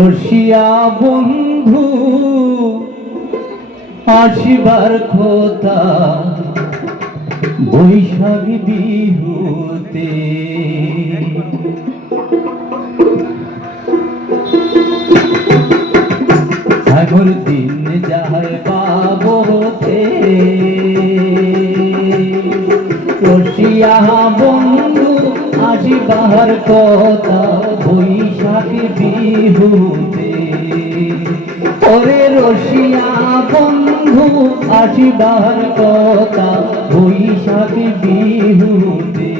রসিয়া বন্ধু আসিবার কথা বৈশাখ বিহুতে, আগর দিন যায় বাবতে। রসিয়া বন্ধু আসিবার কথা বৈশাখ বিহুতে, ওরে রসিয়া বন্ধু আসিবার কথা বৈশাখ বিহুতে।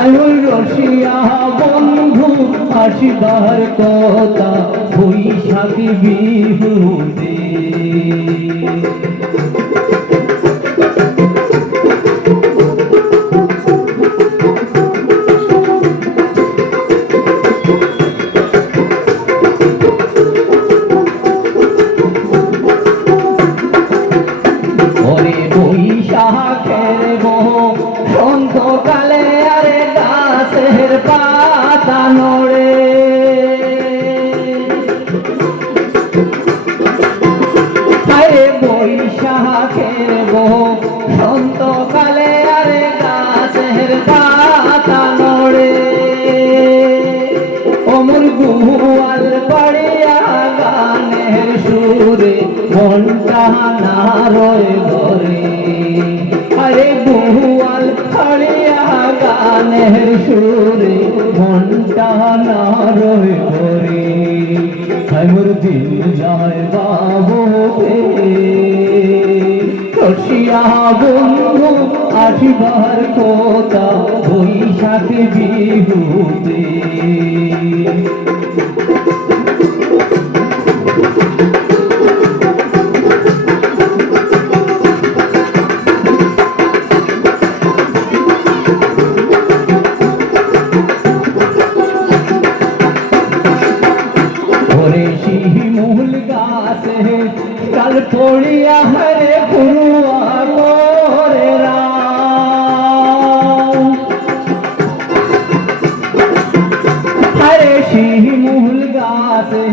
আয়ুর রসিয়া বন্ধু আসিবার কথা বৈশাখ বিহুতে। বৈশাখের বসন্তকালে আরে গাছের পাতা নড়ে, আরে বৈশাখের বসন্তকালে আরে গাছের পাতা নড়ে। অমর গুয়াল পাড়িয়া গানের সুরে মনটা না রয়ে ঘরে, আরে গুয়াল পাড়িয়া গানের সুরে মনটা না রয়ে ঘরে। মোর দিন যায় বাবুতে, রসিয়া বন্ধু আসিবার কথা বৈশাখ বিহুতে। শিমুল গাছে কাল পড়িয়া হরে পুরুয়া করে হরে শিমুল গাছে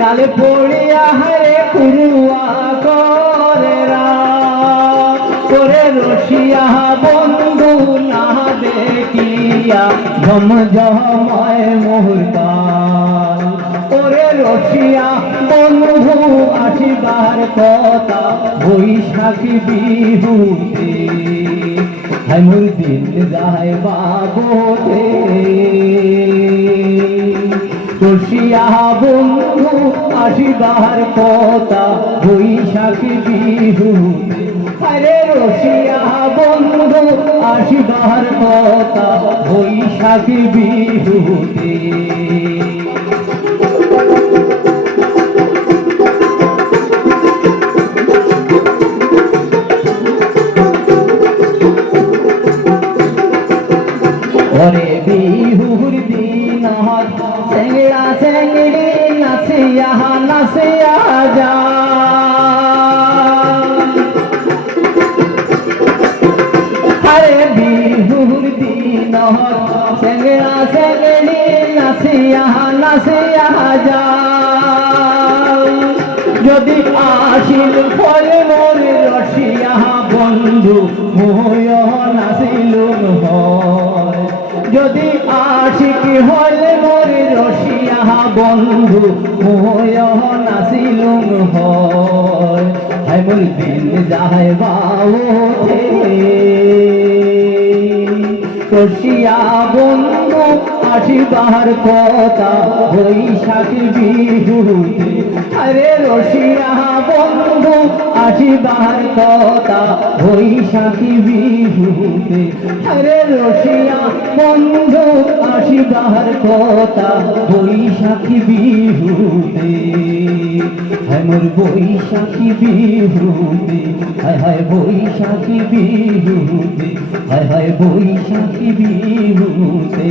গাল পড়িয়া হরে পুরুয়া করে করে। রসিয়া বন্ধু না দেখিয়া ঝম ঝমায় মুহূর্তা, ওরে রসিয়া বন্ধু আসিবার কথা বৈশাখ বিহুতে। মোর দিন যায় বাবুতে, রসিয়া বন্ধু আসিবার কথা বৈশাখ বিহুতে। আরে রসিয়া বন্ধু আসিবার কথা বৈশাখ বিহুতে। ওরে বিহুর দিন সেংড়া সেংড়ি নাচিয়া নাচিয়া যা, আরে বিহুর দিন সেংড়া সেংড়ি নাচিয়া নাচিয়া যা। যদি আসিল ফল মোর রসিয়া বন্ধু মোয় নাচিলুম হয়, যদি আশিক হলে মোর রসিয়া বন্ধু মোয় নাচিলুম হয়। মোর দিন যায় বাবুতে, রসিয়া বন্ধু আসিবার কথা বৈশাখ বিহুতে। আরে রসিয়া বন্ধু আসিবার কথা বৈশাখ বিহুতে। আরে রসিয়া বন্ধু আসিবার কথা বৈশাখ বিহুতে। মোর বৈশাখ বিহুতে, হায় হায় বৈশাখ বিহুতে, হায় হায় বৈশাখ বিহুতে।